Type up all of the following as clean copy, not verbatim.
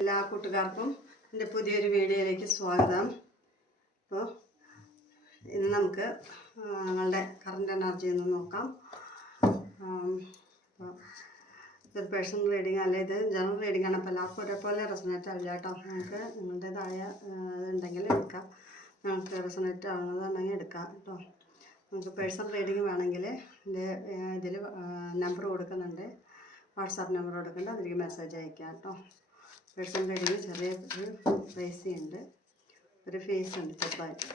എല്ലാ കൂട്ടുകാർക്കും എൻ്റെ പുതിയൊരു വീഡിയോയിലേക്ക് സ്വാഗതം. അപ്പോൾ ഇന്ന് നമുക്ക് ഞങ്ങളുടെ കറണ്ട് എനർജി ഒന്ന് നോക്കാം. അപ്പോൾ ഇതൊരു പേഴ്സണൽ റീഡിങ് അല്ല, ഇത് ജനറൽ റീഡിംഗ് ആണ്. അപ്പോൾ എല്ലാവർക്കും ഒരേപോലെ റെസണേറ്റ് ആവില്ല കേട്ടോ. നിങ്ങൾക്ക് നിങ്ങളുടേതായ ഇതുണ്ടെങ്കിൽ എടുക്കാം, നിങ്ങൾക്ക് റെസണേറ്റ് ആവുന്നതുണ്ടെങ്കിൽ എടുക്കാം കേട്ടോ. നമുക്ക് പേഴ്സണൽ റീഡിങ് വേണമെങ്കിൽ എൻ്റെ ഇതിൽ നമ്പർ കൊടുക്കുന്നുണ്ട്, വാട്സാപ്പ് നമ്പർ കൊടുക്കുന്നുണ്ട്, അതിലേക്ക് മെസ്സേജ് അയക്കാം കേട്ടോ. പേഴ്സണൽ റീഡിങ് ചെറിയ ഒരു പ്രൈസ് ഉണ്ട്, ഒരു ഫീസ് ഉണ്ട് ചെറുതായിട്ട്.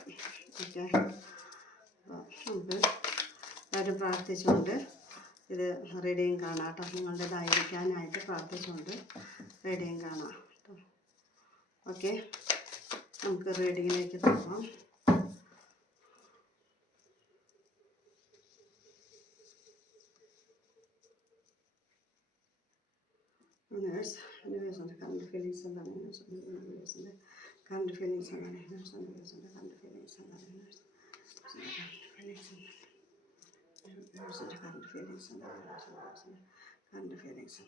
ഓക്കെ, അപ്പോൾ നമുക്ക് എല്ലാവരും പ്രാർത്ഥിച്ചുകൊണ്ട് ഇത് റീഡിങ് കാണാം കേട്ടോ. നിങ്ങളുടേതായിരിക്കാനായിട്ട് പ്രാർത്ഥിച്ചുകൊണ്ട് റീഡിങ് കാണാം കേട്ടോ. ഓക്കെ, നമുക്ക് റീഡിങ്ങിലേക്ക് പോകാം. Universe and the current feelings and the universe and the universe and the current feelings and the universe and the universe and the current feelings and the universe and the current feelings and the universe and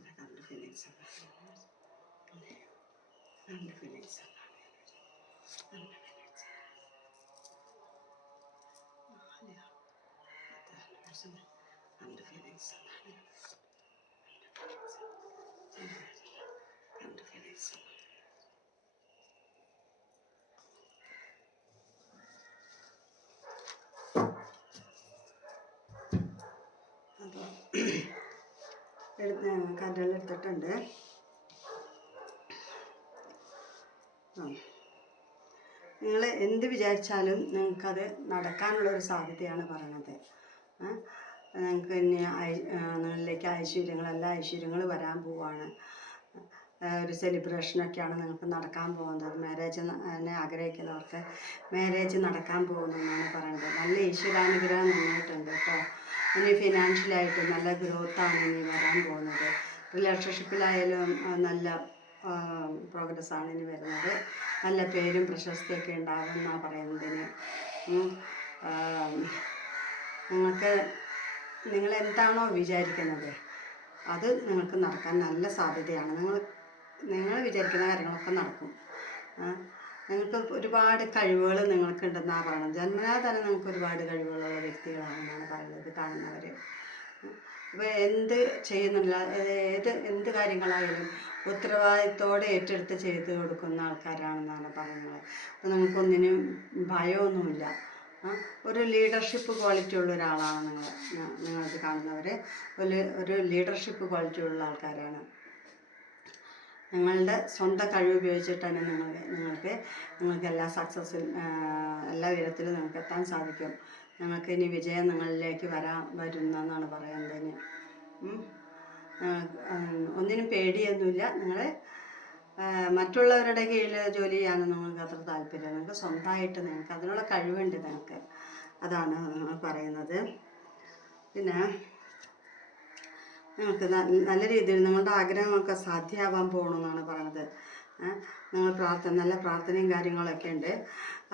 the current feelings and the universe and the feelings and the feelings and the കരകൾ എടുത്തിട്ടുണ്ട്. നിങ്ങൾ എന്ത് വിചാരിച്ചാലും നിങ്ങൾക്കത് നടക്കാനുള്ളൊരു സാധ്യതയാണ് പറയണത്. നിങ്ങൾക്ക് ഇനി നിങ്ങളിലേക്ക് ഐശ്വര്യങ്ങൾ, എല്ലാ ഐശ്വര്യങ്ങൾ വരാൻ പോവാണ്. ഒരു സെലിബ്രേഷനൊക്കെയാണ് നിങ്ങൾക്ക് നടക്കാൻ പോകുന്നത്. മാരേജ് ആഗ്രഹിക്കുന്നവർക്ക് മാരേജ് നടക്കാൻ പോകുന്നതെന്നാണ് പറയുന്നത്. നല്ല ഈശ്വരാനുഗ്രഹം നന്നായിട്ടുണ്ട് കേട്ടോ. ഇനി ഫിനാൻഷ്യലായിട്ട് നല്ല ഗ്രോത്താണ് ഇനി വരാൻ പോകുന്നത്. റിലേഷൻഷിപ്പിലായാലും നല്ല പ്രോഗ്രസ്സാണ് ഇനി വരുന്നത്. നല്ല പേരും പ്രശസ്തിയൊക്കെ ഉണ്ടാകും എന്നാണ് പറയുന്നതിന്. നിങ്ങളെന്താണോ വിചാരിക്കുന്നത് അത് നിങ്ങൾക്ക് നടക്കാൻ നല്ല സാധ്യതയാണ്. നിങ്ങൾ വിചാരിക്കുന്ന കാര്യങ്ങളൊക്കെ നടക്കും. നിങ്ങൾക്ക് ഒരുപാട് കഴിവുകൾ നിങ്ങൾക്കുണ്ടെന്നാണ് പറയുന്നത്. ജന്മനാ തന്നെ നിങ്ങൾക്ക് ഒരുപാട് കഴിവുകളുള്ള വ്യക്തികളാണെന്നാണ് പറയുന്നത് കാണുന്നവർ. അപ്പോൾ എന്ത് ചെയ്യുന്നില്ല, എന്ത് കാര്യങ്ങളായാലും ഉത്തരവാദിത്തോടെ ഏറ്റെടുത്ത് ചെയ്ത് കൊടുക്കുന്ന ആൾക്കാരാണെന്നാണ് പറയുന്നത്. അപ്പോൾ നിങ്ങൾക്കൊന്നിനും ഭയമൊന്നുമില്ല. ഒരു ലീഡർഷിപ്പ് ക്വാളിറ്റി ഉള്ള ഒരാളാണ് നിങ്ങൾക്ക് കാണുന്നവർ. ഒരു ലീഡർഷിപ്പ് ക്വാളിറ്റി ഉള്ള ആൾക്കാരാണ്. നിങ്ങളുടെ സ്വന്തം കഴിവ് ഉപയോഗിച്ചിട്ടാണ് നിങ്ങൾക്ക് എല്ലാ സക്സസ്സിൽ, എല്ലാ ഉയരത്തിലും നിങ്ങൾക്ക് എത്താൻ സാധിക്കും. നിങ്ങൾക്ക് ഇനി വിജയം നിങ്ങളിലേക്ക് വരുന്നെന്നാണ് പറയുന്നതിന്. ഒന്നിനും പേടിയൊന്നുമില്ല. നിങ്ങൾ മറ്റുള്ളവരുടെ കീഴിൽ ജോലി ചെയ്യാനൊന്നും നിങ്ങൾക്ക് അത്ര താല്പര്യം. നിങ്ങൾക്ക് സ്വന്തമായിട്ട് നിങ്ങൾക്ക് അതിനുള്ള കഴിവുണ്ട് നിങ്ങൾക്ക്, അതാണ് പറയുന്നത്. പിന്നെ നിങ്ങൾക്ക് നല്ല രീതിയിൽ നിങ്ങളുടെ ആഗ്രഹങ്ങളൊക്കെ സാധ്യമാവാൻ പോകണമെന്നാണ് പറയുന്നത്. നിങ്ങൾ നല്ല പ്രാർത്ഥനയും കാര്യങ്ങളൊക്കെ ഉണ്ട്.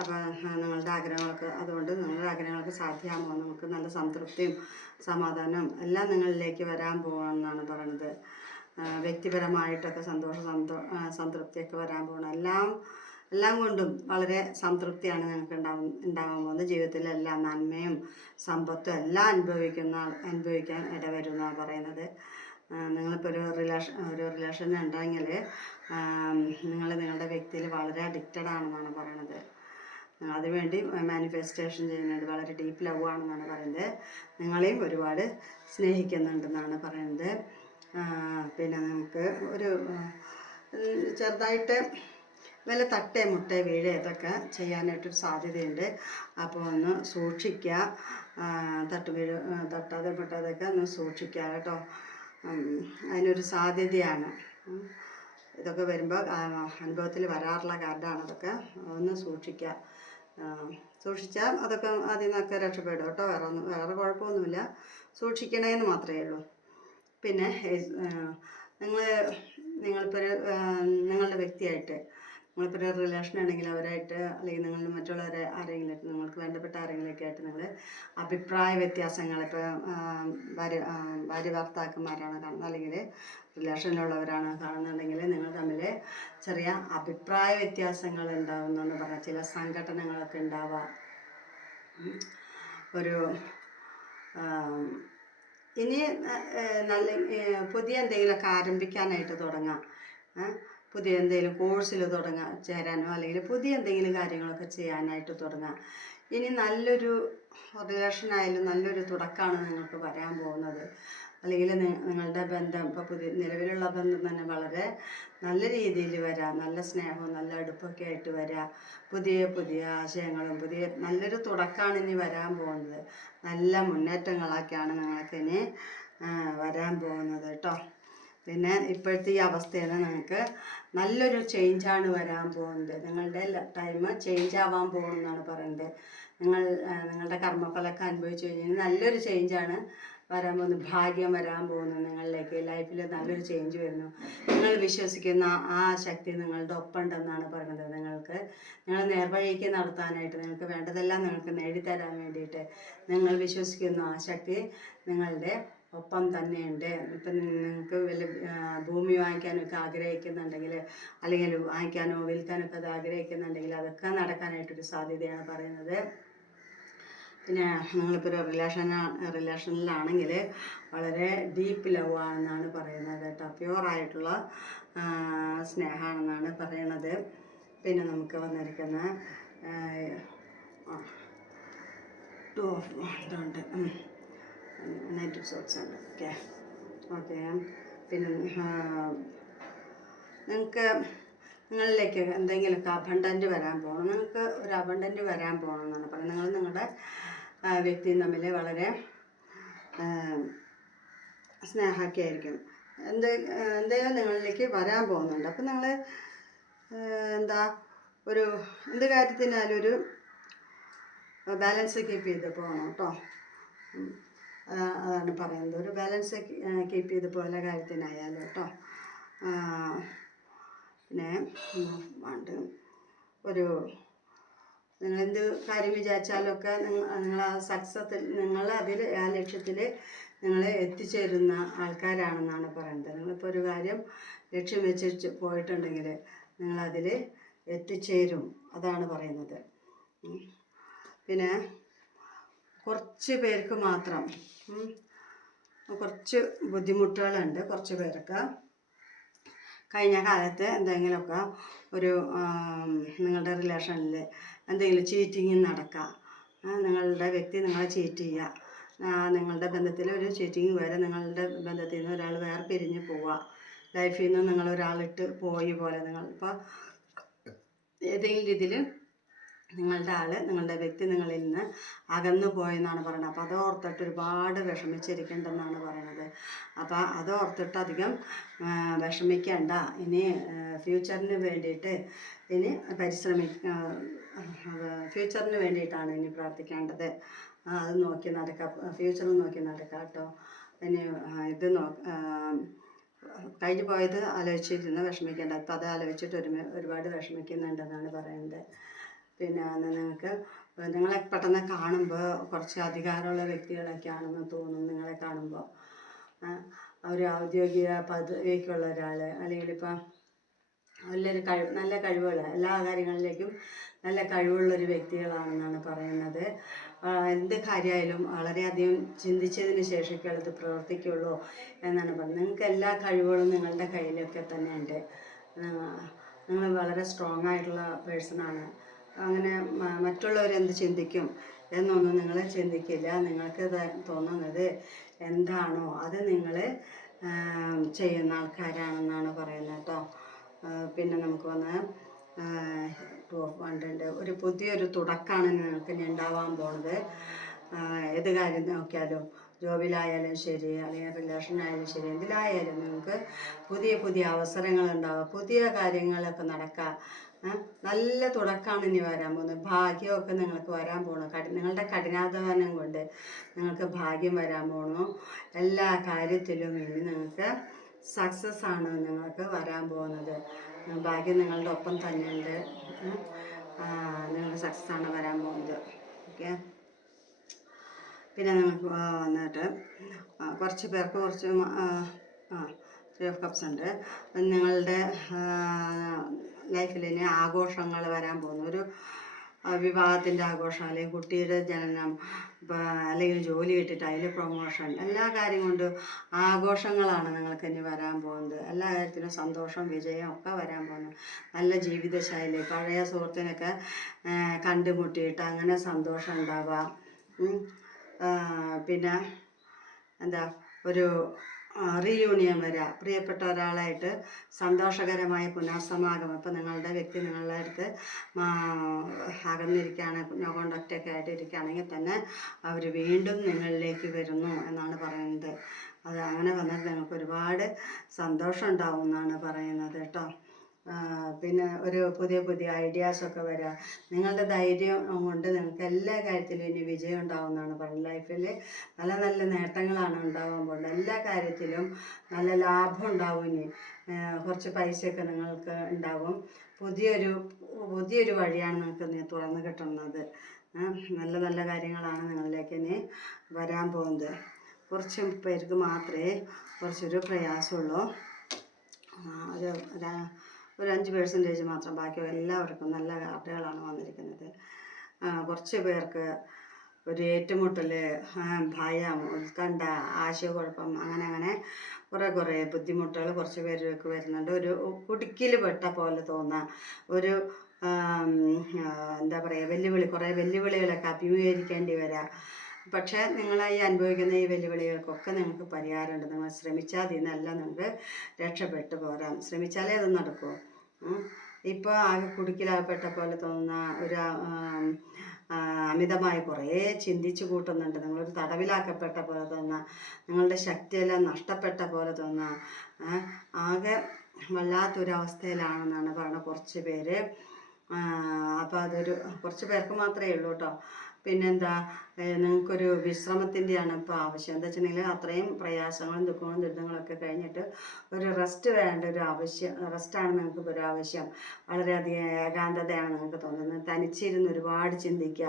അപ്പോൾ നിങ്ങളുടെ ആഗ്രഹങ്ങളൊക്കെ, അതുകൊണ്ട് നിങ്ങളുടെ ആഗ്രഹങ്ങളൊക്കെ സാധ്യമാകുമ്പോൾ നിങ്ങൾക്ക് നല്ല സംതൃപ്തിയും സമാധാനവും എല്ലാം നിങ്ങളിലേക്ക് വരാൻ പോകണമെന്നാണ് പറയുന്നത്. വ്യക്തിപരമായിട്ടൊക്കെ സംതൃപ്തിയൊക്കെ വരാൻ പോകണം. എല്ലാം കൊണ്ടും വളരെ സംതൃപ്തിയാണ് നിങ്ങൾക്ക് ഉണ്ടാകാൻ പോകുന്നത്. ജീവിതത്തിലെല്ലാ നന്മയും സമ്പത്തും എല്ലാം അനുഭവിക്കാൻ ഇടവരുമെന്നാണ് പറയുന്നത്. നിങ്ങളിപ്പോൾ ഒരു റിലേഷൻ ഉണ്ടെങ്കിൽ നിങ്ങളുടെ വ്യക്തിയിൽ വളരെ അഡിക്റ്റഡ് ആണെന്നാണ് പറയുന്നത്. അതിനുവേണ്ടി മാനിഫെസ്റ്റേഷൻ ചെയ്യുന്നത് വളരെ ഡീപ്പ് ലവ് ആണെന്നാണ് പറയുന്നത്. നിങ്ങളെയും ഒരുപാട് സ്നേഹിക്കുന്നുണ്ടെന്നാണ് പറയുന്നത്. പിന്നെ നമുക്ക് ഒരു ചെറുതായിട്ട് വല്ല തട്ടേ മുട്ടേ വീഴേ ഇതൊക്കെ ചെയ്യാനായിട്ടൊരു സാധ്യതയുണ്ട്. അപ്പോൾ ഒന്ന് സൂക്ഷിക്കുക, തട്ടാതെ പെട്ടാതെയൊക്കെ ഒന്ന് സൂക്ഷിക്കുക കേട്ടോ. അതിനൊരു സാധ്യതയാണ്. ഇതൊക്കെ വരുമ്പോൾ അനുഭവത്തിൽ വരാറുള്ള കാർഡാണ്. അതൊക്കെ ഒന്ന് സൂക്ഷിക്കുക. സൂക്ഷിച്ചാൽ അതൊക്കെ അതിൽ നിന്നൊക്കെ രക്ഷപ്പെടും കേട്ടോ. വേറെ കുഴപ്പമൊന്നുമില്ല, സൂക്ഷിക്കണേന്ന് മാത്രമേ ഉള്ളൂ. പിന്നെ നിങ്ങളിപ്പോൾ നിങ്ങളുടെ വ്യക്തിയായിട്ട് നിങ്ങളിപ്പോൾ ഒരു റിലേഷൻ ഉണ്ടെങ്കിൽ അവരായിട്ട്, അല്ലെങ്കിൽ നിങ്ങൾ മറ്റുള്ളവരെ ആരെങ്കിലും നിങ്ങൾക്ക് വേണ്ടപ്പെട്ട ആരെങ്കിലുമൊക്കെ ആയിട്ട് നിങ്ങൾ അഭിപ്രായ വ്യത്യാസങ്ങൾ, ഇപ്പോൾ ഭാര്യ ഭർത്താക്കന്മാരാണ് കാണുന്നത് അല്ലെങ്കിൽ റിലേഷനിലുള്ളവരാണ് കാണുന്നുണ്ടെങ്കിൽ നിങ്ങൾ തമ്മിൽ ചെറിയ അഭിപ്രായ വ്യത്യാസങ്ങൾ ഉണ്ടാകുന്നെന്ന് പറഞ്ഞാൽ ചില സംഘടനകളൊക്കെ ഉണ്ടാവാം. ഒരു ഇനി നല്ല പുതിയ എന്തെങ്കിലുമൊക്കെ ആരംഭിക്കാനായിട്ട് തുടങ്ങാം. പുതിയ എന്തെങ്കിലും കോഴ്സിൽ ചേരാനോ അല്ലെങ്കിൽ പുതിയ എന്തെങ്കിലും കാര്യങ്ങളൊക്കെ ചെയ്യാനായിട്ട് തുടങ്ങാം. ഇനി നല്ലൊരു റിലേഷനായാലും നല്ലൊരു തുടക്കമാണ് നിങ്ങൾക്ക് വരാൻ പോകുന്നത്. അല്ലെങ്കിൽ നിങ്ങളുടെ ബന്ധം ഇപ്പോൾ നിലവിലുള്ള ബന്ധം തന്നെ വളരെ നല്ല രീതിയിൽ വരാം. നല്ല സ്നേഹവും നല്ല അടുപ്പൊക്കെ ആയിട്ട് വരാം. പുതിയ ആശയങ്ങളും നല്ലൊരു തുടക്കമാണ് ഇനി വരാൻ പോകുന്നത്. നല്ല മുന്നേറ്റങ്ങളൊക്കെയാണ് നിങ്ങൾക്ക് ഇനി വരാൻ പോകുന്നത് കേട്ടോ. പിന്നെ ഇപ്പോഴത്തെ ഈ അവസ്ഥയിൽ നിങ്ങൾക്ക് നല്ലൊരു ചേഞ്ചാണ് വരാൻ പോകുന്നത്. നിങ്ങളുടെ ടൈം ചേഞ്ച് ആവാൻ പോകുമെന്നാണ് പറയുന്നത്. നിങ്ങളുടെ കർമ്മഫലമൊക്കെ അനുഭവിച്ചു കഴിഞ്ഞാൽ നല്ലൊരു ചേഞ്ചാണ് വരാൻ പോകുന്നത്. ഭാഗ്യം വരാൻ പോകുന്നു നിങ്ങളിലേക്ക്. ലൈഫിൽ നല്ലൊരു ചേഞ്ച് വരുന്നു. നിങ്ങൾ വിശ്വസിക്കുന്ന ആ ശക്തി നിങ്ങളുടെ ഒപ്പം ഉണ്ടെന്നാണ് പറയുന്നത്. നിങ്ങൾ നേർവഴിക്ക് നടത്താനായിട്ട്, നിങ്ങൾക്ക് വേണ്ടതെല്ലാം നിങ്ങൾക്ക് നേടിത്തരാൻ വേണ്ടിയിട്ട് നിങ്ങൾ വിശ്വസിക്കുന്ന ആ ശക്തി നിങ്ങളുടെ ഒപ്പം തന്നെയുണ്ട്. ഇപ്പം നിങ്ങൾക്ക് വലിയ ഭൂമി വാങ്ങിക്കാനൊക്കെ ആഗ്രഹിക്കുന്നുണ്ടെങ്കിൽ, അല്ലെങ്കിൽ വാങ്ങിക്കാനോ വിൽക്കാനൊക്കെ അത് ആഗ്രഹിക്കുന്നുണ്ടെങ്കിൽ അതൊക്കെ നടക്കാനായിട്ടൊരു സാധ്യതയാണ് പറയുന്നത്. പിന്നെ നിങ്ങളിപ്പോൾ ഒരു റിലേഷനിലാണെങ്കിൽ വളരെ ഡീപ്പ് ലവ് ആണെന്നാണ് പറയുന്നത് കേട്ടോ. പ്യുവറായിട്ടുള്ള സ്നേഹമാണെന്നാണ് പറയുന്നത്. പിന്നെ നമുക്ക് വന്നിരിക്കുന്ന ഇതുണ്ട്, നെഗറ്റീവ് സോട്ട്സ് ഉണ്ട്. ഓക്കെ. പിന്നെ നിങ്ങളിലേക്ക് എന്തെങ്കിലുമൊക്കെ അബണ്ടൻ്റ് വരാൻ പോകണം. നിങ്ങൾക്ക് ഒരു അബണ്ടൻ്റ് വരാൻ പോകണം എന്നാണ് പറയുന്നത്. നിങ്ങളുടെ വ്യക്തിയും തമ്മിൽ വളരെ സ്നേഹമൊക്കെ ആയിരിക്കും. എന്തെങ്കിലും നിങ്ങളിലേക്ക് വരാൻ പോകുന്നുണ്ട്. അപ്പം നിങ്ങൾ എന്ത് കാര്യത്തിനാലും ഒരു ബാലൻസ് കീപ്പ് ചെയ്ത് പോകണം കേട്ടോ. അതാണ് പറയുന്നത്. ഒരു ബാലൻസ് കീപ്പ് ചെയ്ത് പോലെ കാര്യത്തിനായാലും കേട്ടോ. പിന്നെ നിങ്ങളെന്ത് കാര്യം വിചാരിച്ചാലൊക്കെ നിങ്ങൾ ആ സക്സസ്സിൽ ആ ലക്ഷ്യത്തിൽ നിങ്ങൾ എത്തിച്ചേരുന്ന ആൾക്കാരാണെന്നാണ് പറയുന്നത്. നിങ്ങളിപ്പോൾ ഒരു കാര്യം ലക്ഷ്യം വെച്ച് പോയിട്ടുണ്ടെങ്കിൽ നിങ്ങളതിൽ എത്തിച്ചേരും, അതാണ് പറയുന്നത്. പിന്നെ കുറച്ച് പേർക്ക് മാത്രം കുറച്ച് ബുദ്ധിമുട്ടുകളുണ്ട്. കുറച്ച് പേർക്ക് കഴിഞ്ഞ കാലത്ത് എന്തെങ്കിലുമൊക്കെ നിങ്ങളുടെ റിലേഷനിൽ എന്തെങ്കിലും ചീറ്റിങ് നടക്കുക, നിങ്ങളുടെ വ്യക്തി നിങ്ങളെ ചീറ്റ് ചെയ്യുക, നിങ്ങളുടെ ബന്ധത്തിൽ ഒരു ചീറ്റിങ് വരെ, നിങ്ങളുടെ ബന്ധത്തിൽ നിന്ന് ഒരാൾ വേറെ പിരിഞ്ഞ് പോവുക, ലൈഫിൽ നിന്ന് നിങ്ങളൊരാളിട്ട് പോയി പോലെ, ഇപ്പോൾ ഏതെങ്കിലും രീതിയിൽ നിങ്ങളുടെ വ്യക്തി നിങ്ങളിൽ നിന്ന് അകന്നു പോയെന്നാണ് പറയുന്നത്. അപ്പോൾ അത് ഓർത്തിട്ട് ഒരുപാട് വിഷമിച്ചിരിക്കേണ്ടെന്നാണ് പറയുന്നത്. അപ്പോൾ അത് ഓർത്തിട്ട് അധികം വിഷമിക്കേണ്ട. ഇനി ഫ്യൂച്ചറിന് വേണ്ടിയിട്ട് ഇനി ഫ്യൂച്ചറിന് വേണ്ടിയിട്ടാണ് ഇനി പ്രാർത്ഥിക്കേണ്ടത്. അത് നോക്കി നടക്കുക, ഫ്യൂച്ചർ നോക്കി നടക്കുക കേട്ടോ. ഇനി കഴിഞ്ഞു പോയത് ആലോചിച്ചിരുന്ന് വിഷമിക്കേണ്ട. അപ്പോൾ അത് ആലോചിച്ചിട്ട് ഒരുപാട് വിഷമിക്കുന്നുണ്ടെന്നാണ് പറയുന്നത്. പിന്നെ നിങ്ങളെ പെട്ടെന്ന് കാണുമ്പോൾ കുറച്ച് അധികാരമുള്ള വ്യക്തികളൊക്കെയാണെന്ന് തോന്നും. നിങ്ങളെ കാണുമ്പോൾ ഒരു ഔദ്യോഗിക പദവിക്കുള്ള ഒരാൾ, അല്ലെങ്കിൽ ഇപ്പം നല്ല കഴിവുള്ള എല്ലാ കാര്യങ്ങളിലേക്കും നല്ല കഴിവുള്ളൊരു വ്യക്തികളാണെന്നാണ് പറയുന്നത്. എന്ത് കാര്യമായാലും വളരെയധികം ചിന്തിച്ചതിന് ശേഷമൊക്കെ അത് പ്രവർത്തിക്കുള്ളൂ എന്നാണ് പറയുന്നത്. നിങ്ങൾക്ക് എല്ലാ കഴിവുകളും നിങ്ങളുടെ കയ്യിലൊക്കെ തന്നെയുണ്ട്. നിങ്ങൾ വളരെ സ്ട്രോങ് ആയിട്ടുള്ള പേഴ്സണാണ്. അങ്ങനെ മറ്റുള്ളവരെന്ത് ചിന്തിക്കും എന്നൊന്നും നിങ്ങൾ ചിന്തിക്കില്ല. നിങ്ങൾക്ക് തോന്നുന്നത് എന്താണോ അത് നിങ്ങൾ ചെയ്യുന്ന ആൾക്കാരാണെന്നാണ് പറയുന്നത് കേട്ടോ. പിന്നെ നമുക്ക് ടു ഓഫ് വണ്ടുണ്ട്. ഒരു പുതിയൊരു തുടക്കമാണ് നിങ്ങൾക്ക് ഇനി ഉണ്ടാവാൻ പോണത്. ഏത് കാര്യം നോക്കിയാലും ജോബിലായാലും ശരി, അല്ലെങ്കിൽ റിലേഷനായാലും ശരി, എന്തിലായാലും നിങ്ങൾക്ക് പുതിയ പുതിയ അവസരങ്ങൾ ഉണ്ടാവുക, പുതിയ കാര്യങ്ങളൊക്കെ നടക്കുക. നല്ല തുടക്കമാണ് ഇനി വരാൻ പോകുന്നത്. ഭാഗ്യമൊക്കെ നിങ്ങൾക്ക് വരാൻ പോകണം. നിങ്ങളുടെ കഠിനാധ്വാനം കൊണ്ട് നിങ്ങൾക്ക് ഭാഗ്യം വരാൻ പോകണു. എല്ലാ കാര്യത്തിലും ഇനി നിങ്ങൾക്ക് സക്സസ് ആണ് നിങ്ങൾക്ക് വരാൻ പോകുന്നത്. ഭാഗ്യം നിങ്ങളുടെ ഒപ്പം തന്നെയുണ്ട്. നിങ്ങൾക്ക് സക്സസ് ആണ് വരാൻ പോകുന്നത്. ഓക്കെ. പിന്നെ നിങ്ങൾക്ക് വന്നിട്ട് കുറച്ച് പേർക്ക് കുറച്ച് ത്രീ ഓഫ് കപ്സ് ഉണ്ട്. നിങ്ങളുടെ ലൈഫിൽ ഇനി ആഘോഷങ്ങൾ വരാൻ പോകുന്നു. ഒരു വിവാഹത്തിൻ്റെ ആഘോഷം, അല്ലെങ്കിൽ കുട്ടിയുടെ ജനനം, അല്ലെങ്കിൽ ജോലി കിട്ടിയിട്ട് അതിൽ പ്രൊമോഷൻ, എല്ലാ കാര്യം കൊണ്ടും ആഘോഷങ്ങളാണ് നിങ്ങൾക്ക് ഇനി വരാൻ പോകുന്നത്. എല്ലാ കാര്യത്തിലും സന്തോഷം, വിജയം ഒക്കെ വരാൻ പോകുന്നു. നല്ല ജീവിതശൈലി, പഴയ സുഹൃത്തിനൊക്കെ കണ്ടുമുട്ടിയിട്ട് അങ്ങനെ സന്തോഷം ഉണ്ടാവുക. പിന്നെ എന്താ, ഒരു റീയൂണിയൻ വരിക, പ്രിയപ്പെട്ട ഒരാളായിട്ട് സന്തോഷകരമായ പുനഃസമാഗമം. ഇപ്പം നിങ്ങളുടെ വ്യക്തി നിങ്ങളുടെ അടുത്ത് അകന്നിരിക്കുകയാണ്, നോ കോണ്ടാക്റ്റൊക്കെ ആയിട്ട് ഇരിക്കുകയാണെങ്കിൽ തന്നെ അവർ വീണ്ടും നിങ്ങളിലേക്ക് വരുന്നു എന്നാണ് പറയുന്നത്. അത് അങ്ങനെ വന്നിട്ട് നിങ്ങൾക്ക് ഒരുപാട് സന്തോഷം ഉണ്ടാവും എന്നാണ് പറയുന്നത് കേട്ടോ. പിന്നെ ഒരു പുതിയ പുതിയ ഐഡിയാസൊക്കെ വരിക. നിങ്ങളുടെ ധൈര്യം കൊണ്ട് നിങ്ങൾക്ക് എല്ലാ കാര്യത്തിലും ഇനി വിജയം ഉണ്ടാവുമെന്നാണ് പറയുന്നത്. ലൈഫിൽ നല്ല നല്ല നേട്ടങ്ങളാണ് ഉണ്ടാവാൻ പോകുന്നത്. എല്ലാ കാര്യത്തിലും നല്ല ലാഭം ഉണ്ടാവും. ഇനി കുറച്ച് പൈസയൊക്കെ നിങ്ങൾക്ക് ഉണ്ടാവും. പുതിയൊരു വഴിയാണ് നിങ്ങൾക്ക് തുറന്ന് കിട്ടുന്നത്. നല്ല നല്ല കാര്യങ്ങളാണ് നിങ്ങളിലേക്ക് ഇനി വരാൻ പോകുന്നത്. കുറച്ച് പേർക്ക് മാത്രമേ കുറച്ചൊരു പ്രയാസമുള്ളൂ. ഒരു 5% മാത്രം. ബാക്കി എല്ലാവർക്കും നല്ല കാർഡുകളാണ് വന്നിരിക്കുന്നത്. കുറച്ച് പേർക്ക് ഒരു ഏറ്റുമുട്ടൽ, ഭയം, ഉത്കണ്ഠ, ആശയക്കുഴപ്പം, അങ്ങനെ കുറേ ബുദ്ധിമുട്ടുകൾ കുറച്ച് പേർക്ക് വരുന്നുണ്ട്. ഒരു കുടുക്കിൽ പെട്ട പോലെ തോന്നുക, ഒരു എന്താ പറയുക, കുറേ വെല്ലുവിളികളൊക്കെ അഭിമുഖീകരിക്കേണ്ടി വരാം. പക്ഷേ നിങ്ങൾ ഈ അനുഭവിക്കുന്ന ഈ വെല്ലുവിളികൾക്കൊക്കെ നിങ്ങൾക്ക് പരിഹാരമുണ്ട്. നിങ്ങൾ ശ്രമിച്ചാൽ ഇതിനെല്ലാം നിങ്ങൾക്ക് രക്ഷപ്പെട്ടു പോരാം. ശ്രമിച്ചാലേ അത് നടക്കൂ. ഇപ്പോൾ ആകെ കുടുക്കിലാകപ്പെട്ട പോലെ തോന്നുന്ന ഒരു അമിതമായി കുറേ ചിന്തിച്ചു കൂട്ടുന്നുണ്ട്. നിങ്ങളൊരു തടവിലാക്കപ്പെട്ട പോലെ തോന്നുക, നിങ്ങളുടെ ശക്തിയെല്ലാം നഷ്ടപ്പെട്ട പോലെ തോന്നുക, ആകെ വല്ലാത്തൊരവസ്ഥയിലാണെന്നാണ് പറയുന്നത് കുറച്ച് പേര്. അപ്പോൾ അതൊരു കുറച്ച് പേർക്ക് മാത്രമേ ഉള്ളൂ കേട്ടോ. പിന്നെന്താ, നിങ്ങൾക്കൊരു വിശ്രമത്തിൻ്റെയാണ് ഇപ്പോൾ ആവശ്യം. എന്താ വെച്ചിട്ടുണ്ടെങ്കിൽ അത്രയും പ്രയാസങ്ങളും ദുഃഖങ്ങളും ദുരിതങ്ങളൊക്കെ കഴിഞ്ഞിട്ട് ഒരു റെസ്റ്റ് വേണ്ട ഒരു ആവശ്യം. റെസ്റ്റാണ് നിങ്ങൾക്ക് ഒരു ആവശ്യം. വളരെയധികം ഏകാന്തതയാണ് നിങ്ങൾക്ക് തോന്നുന്നത്. തനിച്ചിരുന്ന് ഒരുപാട് ചിന്തിക്കുക.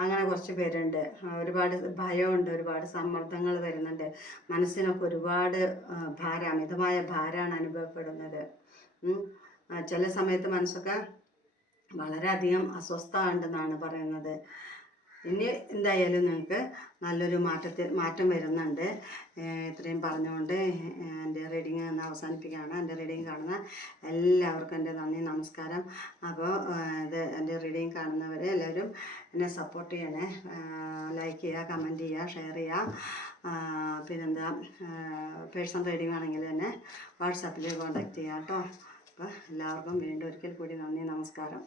അങ്ങനെ കുറച്ച് പേരുണ്ട്. ഒരുപാട് ഭയമുണ്ട്, ഒരുപാട് സമ്മർദ്ദങ്ങൾ വരുന്നുണ്ട്. മനസ്സിനൊക്കെ ഒരുപാട് അമിതമായ ഭാരമാണ് അനുഭവപ്പെടുന്നത്. ചില സമയത്ത് മനസ്സൊക്കെ വളരെയധികം അസ്വസ്ഥ ഉണ്ടെന്നാണ് പറയുന്നത്. ഇനി എന്തായാലും നിങ്ങൾക്ക് നല്ലൊരു മാറ്റം വരുന്നുണ്ട്. ഇത്രയും പറഞ്ഞുകൊണ്ട് എൻ്റെ റീഡിങ് ഒന്ന് അവസാനിപ്പിക്കുകയാണ്. എൻ്റെ റീഡിങ് കാണുന്ന എല്ലാവർക്കും എൻ്റെ നന്ദി, നമസ്കാരം. അപ്പോൾ എൻ്റെ റീഡിങ് കാണുന്നവരെ എല്ലാവരും എന്നെ സപ്പോർട്ട് ചെയ്യണേ. ലൈക്ക് ചെയ്യുക, കമൻറ്റ് ചെയ്യുക, ഷെയർ ചെയ്യുക. പിന്നെന്താ, പേഴ്സണൽ റീഡിങ് ആണെങ്കിൽ തന്നെ വാട്സാപ്പിൽ കോൺടാക്റ്റ് ചെയ്യാം കേട്ടോ. അപ്പോൾ എല്ലാവർക്കും വീണ്ടും ഒരിക്കൽ കൂടി നന്ദി, നമസ്കാരം.